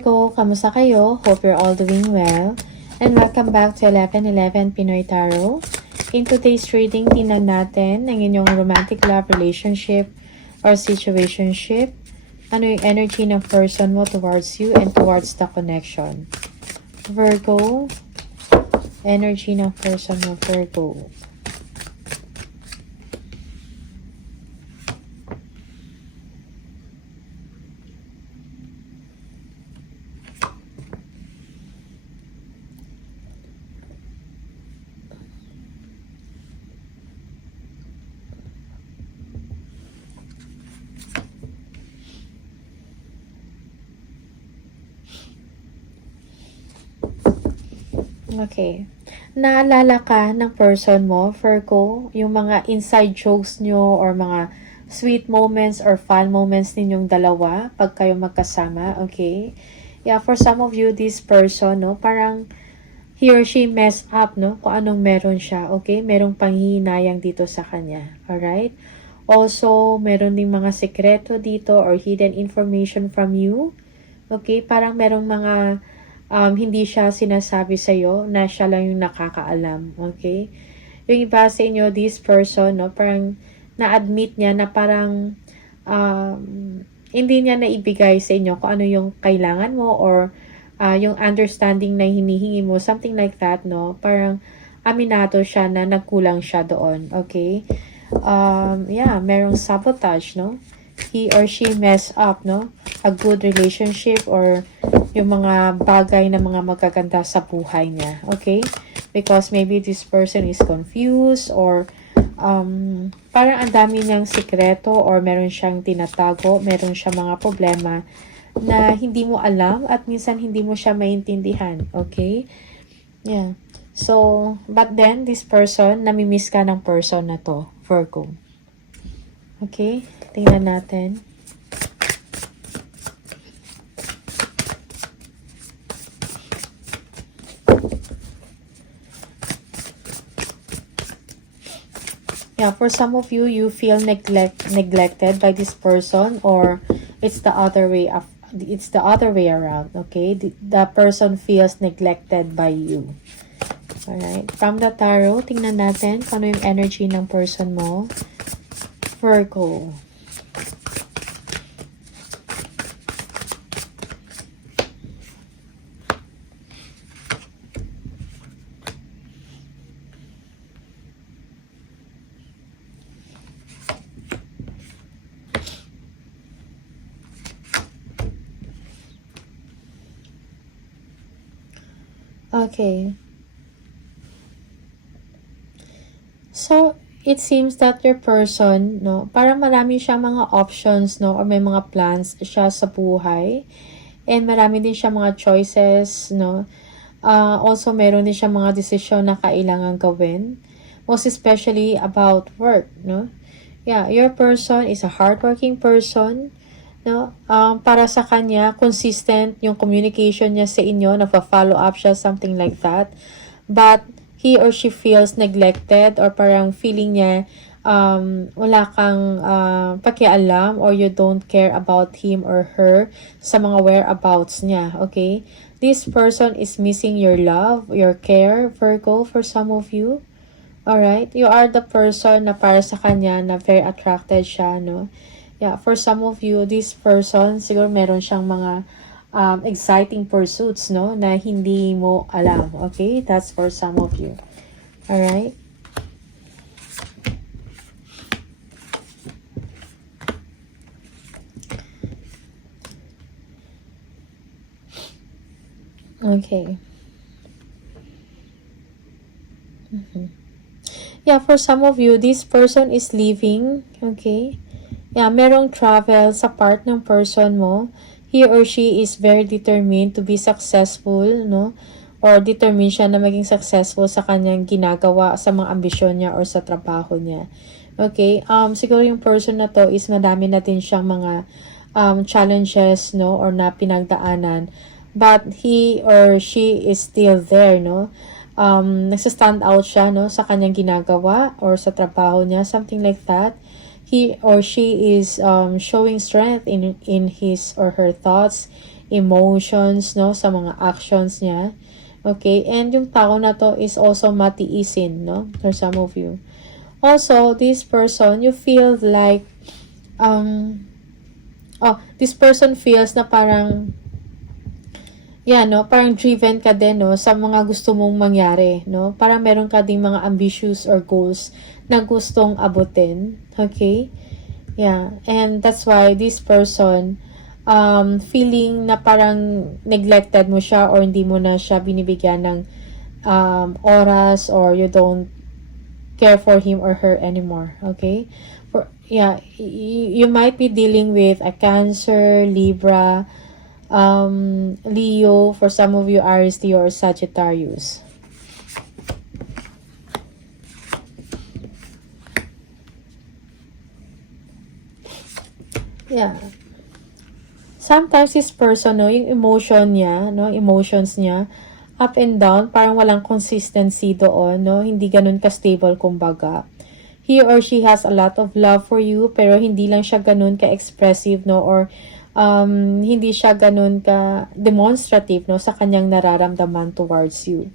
Virgo, kamusta kayo? Hope you're all doing well. And welcome back to 1111 Pinoy Tarot. In today's reading, tingnan natin ang inyong romantic love relationship or situationship. Ano yung energy ng person mo towards you and towards the connection. Virgo, energy ng person mo, Virgo. Okay. Naalala ka ng person mo, Virgo, yung mga inside jokes nyo or mga sweet moments or fun moments ninyong dalawa pag kayo magkasama, okay? Yeah, for some of you, this person, no, parang he or she messed up, no, kung anong meron siya, okay? Merong panghihinayang dito sa kanya, alright? Also, meron ding mga sekreto dito or hidden information from you, okay? Parang merong mga hindi siya sinasabi sa'yo na siya lang yung nakakaalam. Okay? Yung iba sa inyo, this person, no, parang na-admit niya na parang hindi niya naibigay sa inyo kung ano yung kailangan mo or yung understanding na hinihingi mo, something like that, no? Parang aminado siya na nagkulang siya doon. Okay? Yeah, merong sabotage, no? He or she mess up, no? A good relationship or yung mga bagay na mga magaganda sa buhay niya. Okay? Because maybe this person is confused or parang ang dami niyang sikreto or meron siyang tinatago, meron siyang mga problema na hindi mo alam at minsan hindi mo siya maintindihan. Okay? Yeah. So, but then, this person, namimiss ka ng person na to, Virgo. Okay? Tingnan natin. Yeah, for some of you, you feel neglected by this person, or it's the other way around, okay? The person feels neglected by you. Alright, from the tarot, tingnan natin kung ano yung energy ng person mo. Virgo. Okay. So, it seems that your person, no, parang marami siyang mga options, no, or may mga plans siya sa buhay. And marami din siya mga choices, no. Also, meron din siya mga desisyon na kailangan gawin. Most especially about work, no. Yeah, your person is a hardworking person, no? Para sa kanya, consistent yung communication niya sa inyo, nagpa-follow up siya, something like that. But, he or she feels neglected or parang feeling niya wala kang pakialam or you don't care about him or her sa mga whereabouts niya, okay? This person is missing your love, your care, Virgo, for some of you. Alright? You are the person na para sa kanya na very attracted siya, no? Yeah, for some of you, this person, siguro meron siyang mga exciting pursuits, no? Na hindi mo alam. Okay? That's for some of you. Alright? Okay. Yeah, for some of you, this person is leaving. Okay? Yeah, merong travel sa part ng person mo. He or she is very determined to be successful, no? Or determined siya na maging successful sa kanyang ginagawa, sa mga ambisyon niya or sa trabaho niya. Okay? Siguro yung person na to is madami na din siyang mga challenges, no? Or na pinagdaanan. But he or she is still there, no? Nagsa-stand out siya, no? Sa kanyang ginagawa or sa trabaho niya, something like that. He or she is showing strength in his or her thoughts, emotions, no, sa mga actions niya. Okay, and yung tao na to is also matiisin, no, for some of you. Also, this person, you feel like, this person feels na parang, no, parang driven ka din, no, sa mga gusto mong mangyari, no, parang meron ka ding mga ambitious or goals na gustong abutin, okay, and that's why this person, feeling na parang neglected mo siya or hindi mo na siya binibigyan ng oras, or you don't care for him or her anymore, okay? You might be dealing with a Cancer, Libra, Leo, for some of you Aries, Leo, or Sagittarius. Sometimes this person, no, yung emotion niya, no, emotions niya, up and down, parang walang consistency doon, no, hindi ganun ka-stable, kumbaga. He or she has a lot of love for you, pero hindi lang siya ganun ka-expressive, no, or hindi siya ganun ka-demonstrative, no, sa kanyang nararamdaman towards you.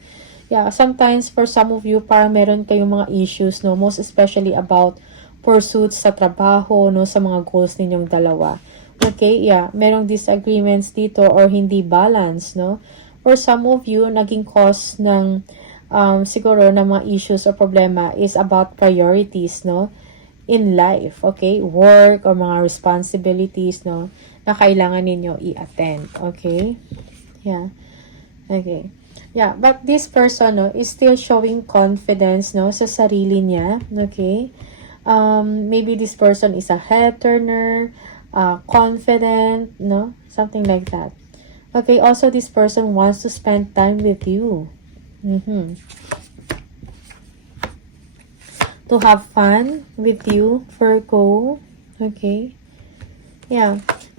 Sometimes for some of you, parang meron kayong mga issues, no, most especially about pursuits sa trabaho, no, sa mga goals ninyong dalawa. Okay, merong disagreements dito or hindi balance, no? For some of you, naging cause ng siguro ng mga issues or problema is about priorities, no? In life, okay? Work or mga responsibilities, no? Na kailangan ninyo i-attend, okay? Okay. But this person, no, is still showing confidence, no, sa sarili niya, okay? Maybe this person is a head turner, confident, no? Something like that. Okay, also this person wants to spend time with you. To have fun with you, Virgo. Okay.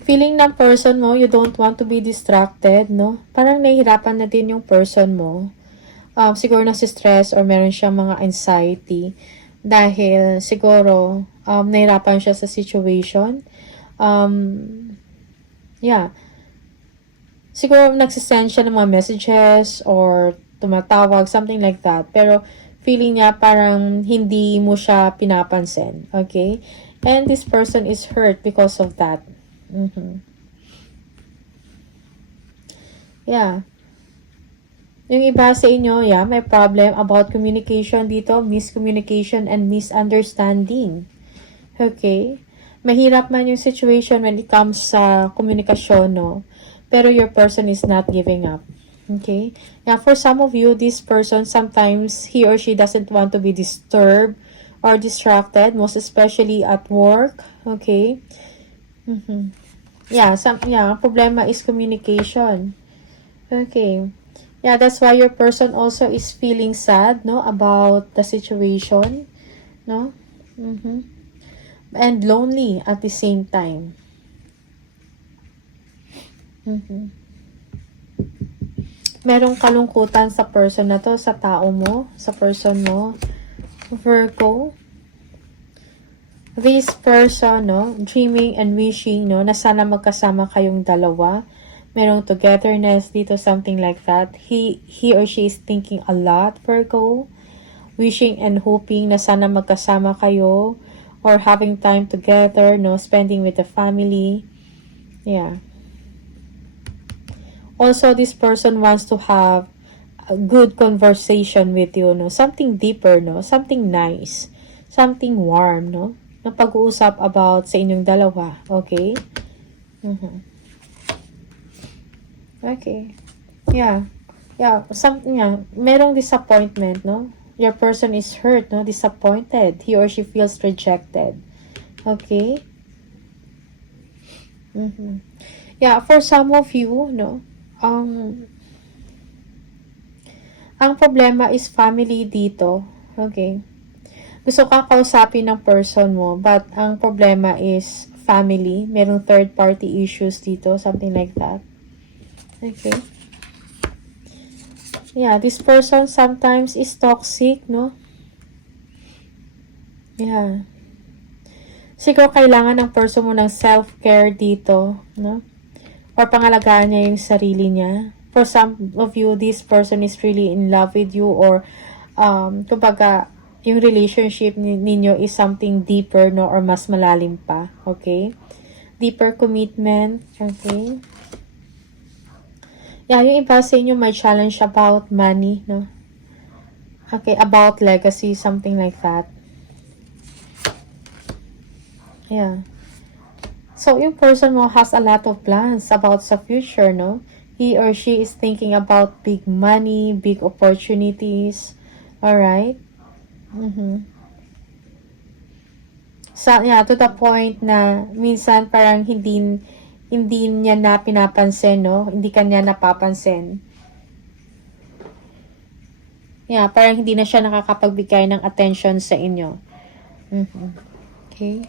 Feeling ng person mo, you don't want to be distracted, no? Parang nahihirapan na din yung person mo. Siguro nasi-stress or meron siyang mga anxiety dahil siguro nahihirapan siya sa situation. Siguro nagsisend siya ng mga messages or tumatawag, something like that. Pero feeling niya parang hindi mo siya pinapansin. Okay? And this person is hurt because of that. Yung iba sa inyo, may problem about communication dito, miscommunication and misunderstanding. Okay? Mahirap man yung situation when it comes sa komunikasyon, no? Pero your person is not giving up. Okay? For some of you, this person, sometimes he or she doesn't want to be disturbed or distracted, most especially at work. Okay? Problema is communication. Okay. That's why your person also is feeling sad, no, about the situation, no? And lonely at the same time. Merong kalungkutan sa person na to, sa tao mo, sa person mo, Virgo. This person, no, dreaming and wishing, no, na sana magkasama kayong dalawa. Merong togetherness dito, something like that. He or she is thinking a lot, Virgo. Wishing and hoping na sana magkasama kayo or having time together, no, spending with the family. Also, this person wants to have a good conversation with you, no? Something deeper, no? Something nice. Something warm, no? Na pag-uusap about sa inyong dalawa. Okay? Okay. Merong disappointment, no? Your person is hurt, no? Disappointed. He or she feels rejected. Okay? For some of you, no? Ang problema is family dito. Okay? Gusto kang kausapin ng person mo, but ang problema is family. Merong third party issues dito, something like that. Okay? This person sometimes is toxic, no? Siguro kailangan ng person mo ng self-care dito, no? or pangalagaan niya yung sarili niya. For some of you, this person is really in love with you, or kumbaga, yung relationship ninyo is something deeper, no, or mas malalim pa, okay? Deeper commitment, okay? Yeah, yung iba sa inyo may challenge about money, no? Okay, about legacy, something like that. Yeah. So, yung person mo has a lot of plans about sa future, no? He or she is thinking about big money, big opportunities. Alright? So, yeah, to the point na minsan parang hindi niya na pinapansin, no? Hindi kanya napapansin. Yeah, parang hindi na siya nakakapagbigay ng attention sa inyo. Okay?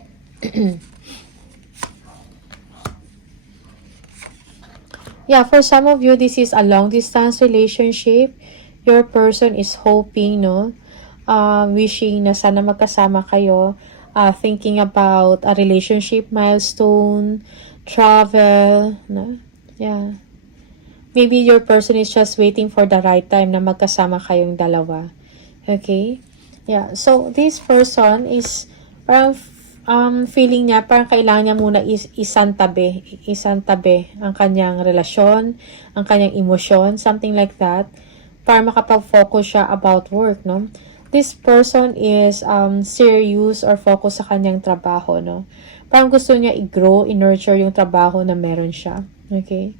Yeah, for some of you, this is a long-distance relationship. Your person is hoping, no? Wishing na sana magkasama kayo. Thinking about a relationship milestone, travel, no? Yeah. Maybe your person is just waiting for the right time na magkasama kayong dalawa. Okay? Yeah. So, this person is parang feeling niya, parang kailangan niya muna isantabi ang kanyang relasyon, ang kanyang emosyon, something like that, para makapag-focus siya about work, no? This person is serious or focus sa kanyang trabaho, no? Parang gusto niya i-grow, i-nurture yung trabaho na meron siya. Okay?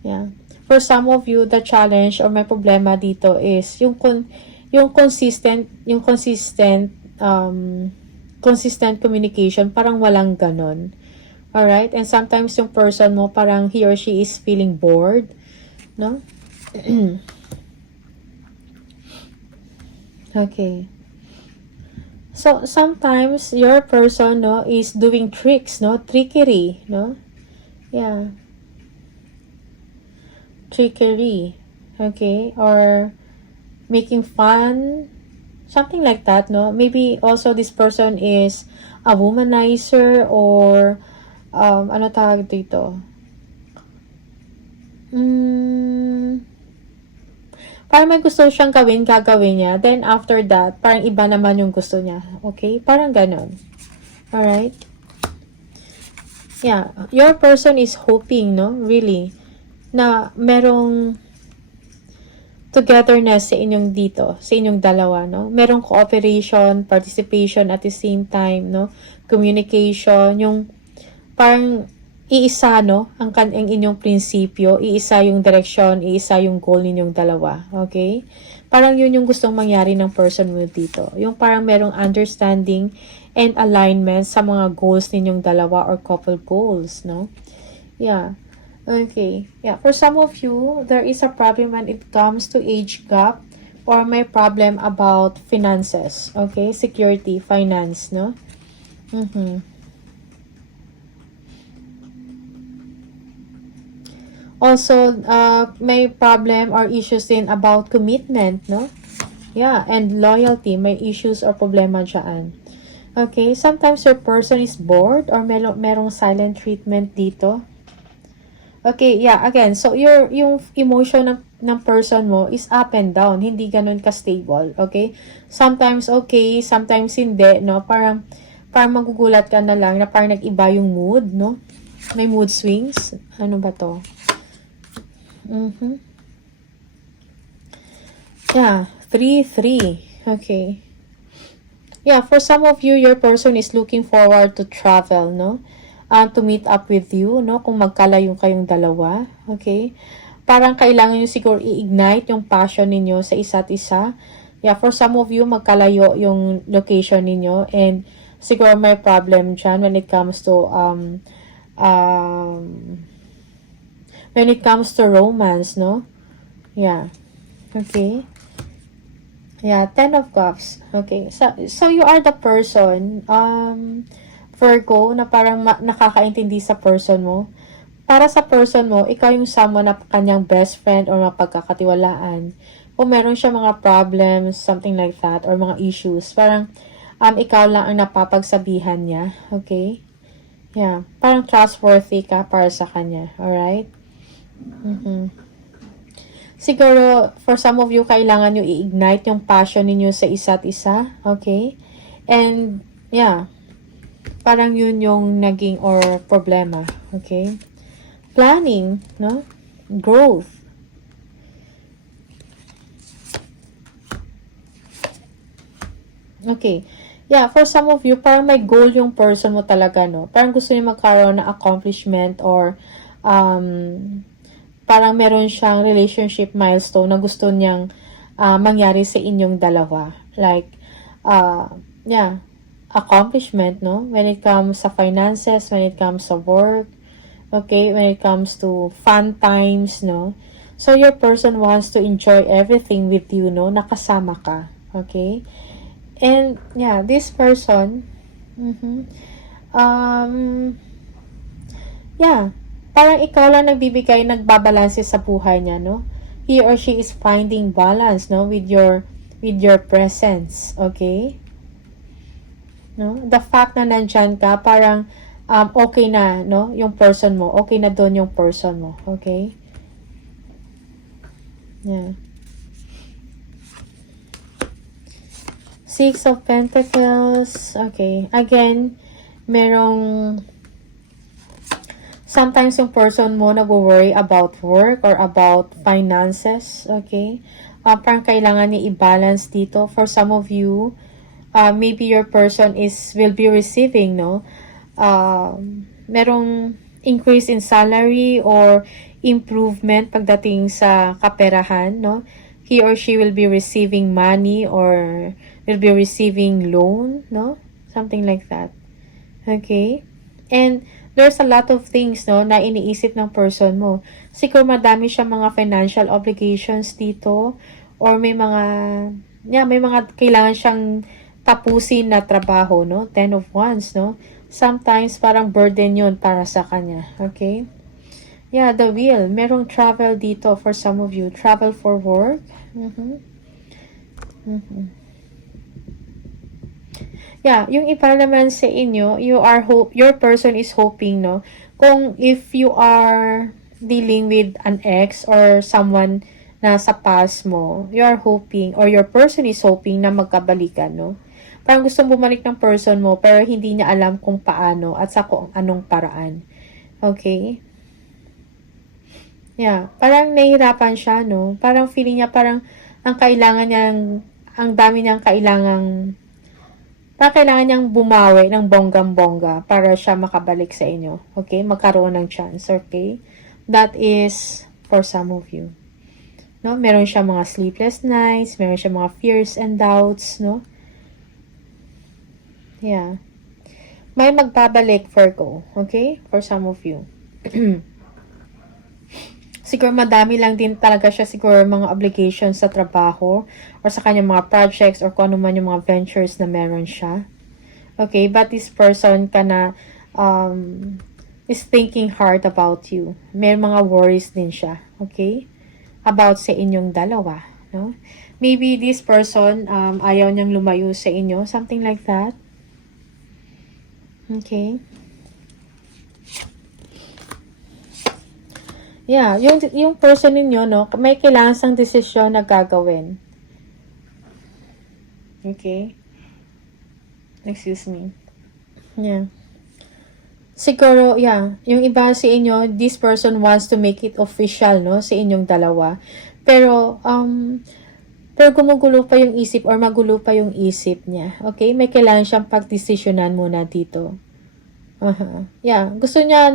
Yeah. For some of you, the challenge or may problema dito is yung consistent communication, parang walang ganon. Alright? And sometimes yung person mo, parang he or she is feeling bored. No? Okay. So, sometimes your person, no, is doing tricks, no? Trickery, no? Yeah. Trickery. Okay? Or making fun, something like that, no? Maybe also this person is a womanizer, or ano tawag dito? Parang may gusto siyang gagawin niya. Then after that, parang iba naman yung gusto niya. Okay? Parang ganon. Alright? Yeah. Your person is hoping, no? Really, na merong togetherness sa inyong dito, sa inyong dalawa, no? Merong cooperation, participation at the same time, no? Communication, yung parang iisa, no? Ang inyong prinsipyo, iisa yung direksyon, iisa yung goal ninyong dalawa, okay? Parang yun yung gustong mangyari ng person mo dito. Yung parang merong understanding and alignment sa mga goals ninyong dalawa or couple goals, no? Yeah. Okay. Yeah. For some of you, there is a problem when it comes to age gap, or may problem about finances. Okay? Security, finance, no? Also, may problem or issues din about commitment, no? Yeah. And loyalty, may issues or problema dyan. Okay? Sometimes your person is bored, or merong silent treatment dito. Okay, yeah, again, so yung emotion ng person mo is up and down, hindi ganun ka-stable, okay? Sometimes okay, sometimes hindi, no? Parang magugulat ka na lang na parang nag-iba yung mood, no? May mood swings. Ano ba to? Yeah, 3-3. Okay. Yeah, for some of you, your person is looking forward to travel, no? To meet up with you, no? Kung magkalayo kayong dalawa, okay? Parang kailangan nyo siguro i-ignite yung passion ninyo sa isa't isa. Yeah, for some of you, magkalayo yung location ninyo, and siguro may problem dyan when it comes to romance, no? Yeah. Okay. Yeah, 10 of Cups. Okay. So you are the person, Virgo, na parang nakakaintindi sa person mo. Para sa person mo, ikaw yung someone na kanyang best friend or mapagkakatiwalaan. Kung meron siya mga problems, something like that, or mga issues, parang ikaw lang ang napapagsabihan niya. Okay? Yeah, parang trustworthy ka para sa kanya. Alright? Siguro, for some of you, kailangan nyo i-ignite yung passion ninyo sa isa't isa. Okay? And, yeah, parang yun yung naging or problema. Okay? Planning, no? Growth. Okay. Yeah, for some of you, parang may goal yung person mo talaga, no? Parang gusto niya magkaroon ng accomplishment or parang meron siyang relationship milestone na gusto niyang mangyari sa inyong dalawa. Like, yeah, accomplishment, no? When it comes sa finances, when it comes sa work, okay? When it comes to fun times, no? So, your person wants to enjoy everything with you, no? Nakasama ka, okay? And, yeah, this person, yeah, parang ikaw lang nagbibigay, nagbabalanse sa buhay niya, no? He or she is finding balance, no? With your presence, okay? No? The fact na nandyan ka, parang, okay na, no? Yung person mo, okay na doon yung person mo, okay? Yeah. Six of Pentacles. Okay. Again, merong sometimes yung person mo nag-worry about work or about finances. Okay. Parang kailangan ni i-balance dito. For some of you, maybe your person will be receiving, no? Merong increase in salary or improvement pagdating sa kaperahan, no? He or she will be receiving money or will be receiving loan, no? Something like that. Okay? And there's a lot of things, no, na iniisip ng person mo. Siguro madami siyang mga financial obligations dito or may mga kailangan siyang tapusin na trabaho, no? 10 of Wands, no? Sometimes parang burden yun para sa kanya. Okay? Yeah, the wheel. Merong travel dito for some of you. Travel for work. Yeah, yung iba naman sa inyo, your person is hoping, no? Kung if you are dealing with an ex or someone na sa past mo, you are hoping or your person is hoping na magkabalikan, no? Parang gusto bumalik ng person mo pero hindi niya alam kung paano at sa kung anong paraan. Okay? Yeah, parang nahihirapan siya, no? Parang feeling niya parang ang dami niyang kailangan niyang bumawi ng bonggang-bongga para siya makabalik sa inyo. Okay? Magkaroon ng chance. Okay? That is for some of you. No? Meron siya mga sleepless nights, meron siya mga fears and doubts, no? Yeah. May magbabalik, Virgo. Okay? For some of you. Siguro madami lang din talaga siya siguro mga obligations sa trabaho or sa kanyang mga projects or kung ano man yung mga ventures na meron siya. Okay, but this person is thinking hard about you. May mga worries din siya. Okay? About sa inyong dalawa. No? Maybe this person ayaw niyang lumayo sa inyo. Something like that. Okay? Yeah, yung person ninyo, no, may kailangan sang desisyon na gagawin. Okay? Excuse me. Yeah. Siguro, yeah, yung iba sa inyo, this person wants to make it official, no, sa inyong dalawa. Pero gumugulo pa yung isip or magulo pa yung isip niya. Okay? May kailangan siyang pagdesisyonan muna dito. Yeah, gusto niya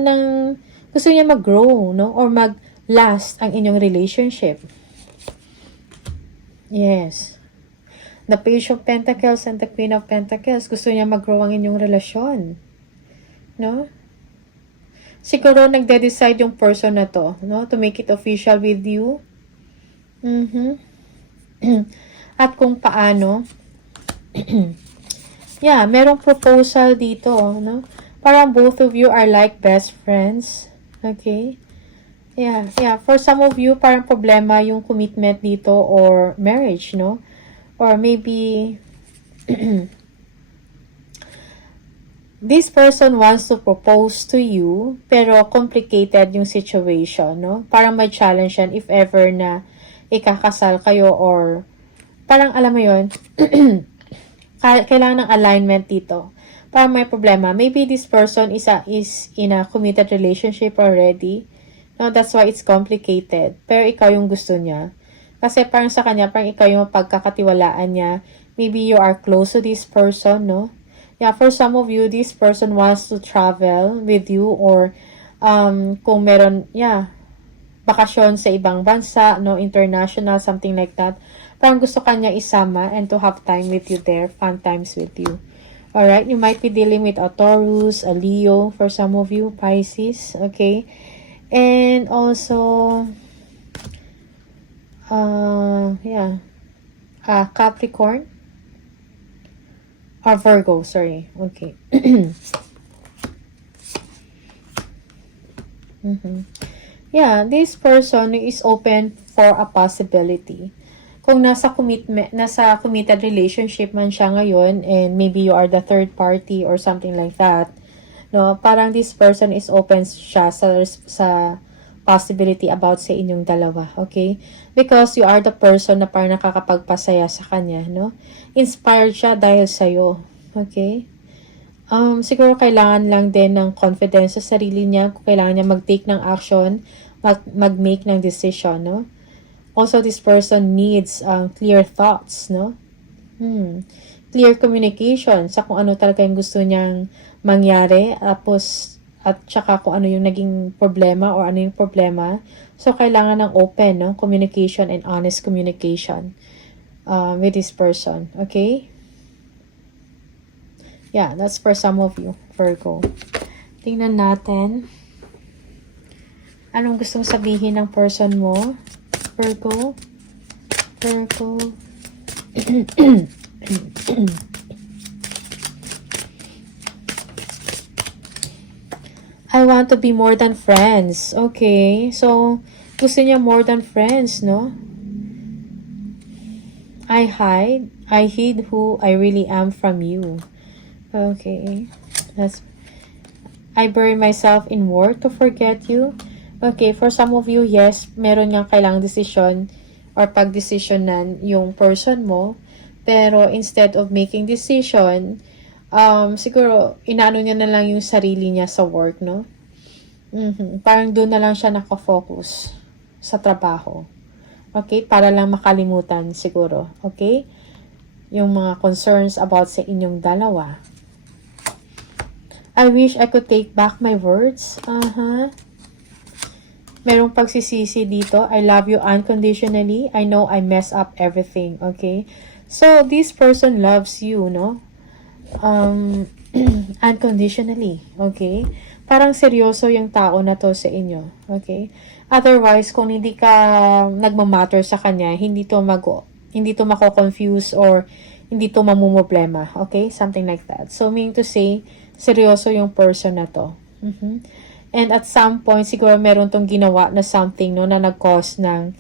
mag-grow, no? Or mag-last ang inyong relationship. Yes. The Page of Pentacles and the Queen of Pentacles. Gusto niya mag-grow ang inyong relasyon. No? Siguro nagde-decide yung person na to, no? To make it official with you. At kung paano. Yeah, merong proposal dito, no? Parang both of you are like best friends. Okay? Yeah. For some of you, parang problema yung commitment dito or marriage, no? Or maybe, this person wants to propose to you, pero complicated yung situation, no? Parang may challenge yan if ever na ikakasal kayo or parang alam mo yun, kailangan ng alignment dito. Parang may problema. Maybe this person is in a committed relationship already. No, that's why it's complicated. Pero ikaw yung gusto niya. Kasi parang sa kanya, parang ikaw yung pagkakatiwalaan niya. Maybe you are close to this person, no? Yeah, for some of you, this person wants to travel with you or kung meron, bakasyon sa ibang bansa, no, international, something like that. Parang gusto kanya isama and to have time with you there, fun times with you. Alright, you might be dealing with a Taurus, a Leo for some of you, Pisces, okay? And also, Capricorn or Virgo, sorry. Okay. Yeah, this person is open for a possibility. Kung nasa committed relationship man siya ngayon and maybe you are the third party or something like that, no, parang this person is open siya sa possibility about sa inyong dalawa, okay? Because you are the person na parang nakakapagpasaya sa kanya, no? Inspired siya dahil sa'yo, okay? Siguro kailangan lang din ng confidence sa sarili niya, kung kailangan niya mag-take ng action, mag-make ng decision, no? Also, this person needs clear thoughts, no? Clear communication sa kung ano talaga yung gusto niyang mangyari, at saka kung ano yung naging problema or ano yung problema. So, kailangan ng open, no? Communication and honest communication with this person. Okay? Yeah, that's for some of you, Virgo. Tingnan natin. Anong gustong sabihin ng person mo? Virgo? I want to be more than friends. Okay. So, gusto niya more than friends, no? I hid who I really am from you. Okay. I bury myself in work to forget you. Okay, for some of you, yes, meron nga kailangang decision or pag-decisionan yung person mo. Pero instead of making decision, siguro, inaano niya na lang yung sarili niya sa work, no? Parang doon na lang siya nakafocus sa trabaho. Okay? Para lang makalimutan siguro. Okay? Yung mga concerns about sa inyong dalawa. I wish I could take back my words. Merong pagsisisi dito. I love you unconditionally. I know I mess up everything. Okay? So, this person loves you, no? Unconditionally. Okay? Parang seryoso yung tao na to sa inyo. Okay? Otherwise, kung hindi ka nagmamatter sa kanya, hindi to mako-confuse or hindi to mamumroblema. Okay? Something like that. So, meaning to say, seryoso yung person na to. And at some point, siguro meron tong ginawa na something, no, na nag-cause ng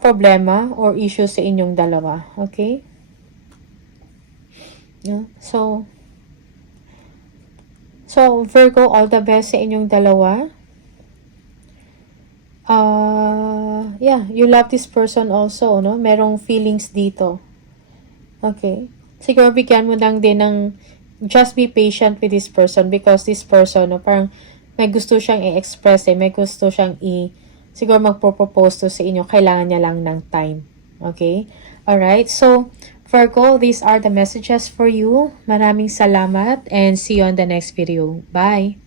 problema or issue sa inyong dalawa. Okay? Yeah. So, Virgo, all the best sa inyong dalawa. You love this person also, no? Merong feelings dito. Okay? Siguro bigyan mo lang din ng just be patient with this person because this person, no, parang may gusto siyang i-express may gusto siyang siguro magpo-propose to sa inyo, kailangan niya lang ng time. Okay? Alright, so, Virgo, these are the messages for you. Maraming salamat and see you on the next video. Bye!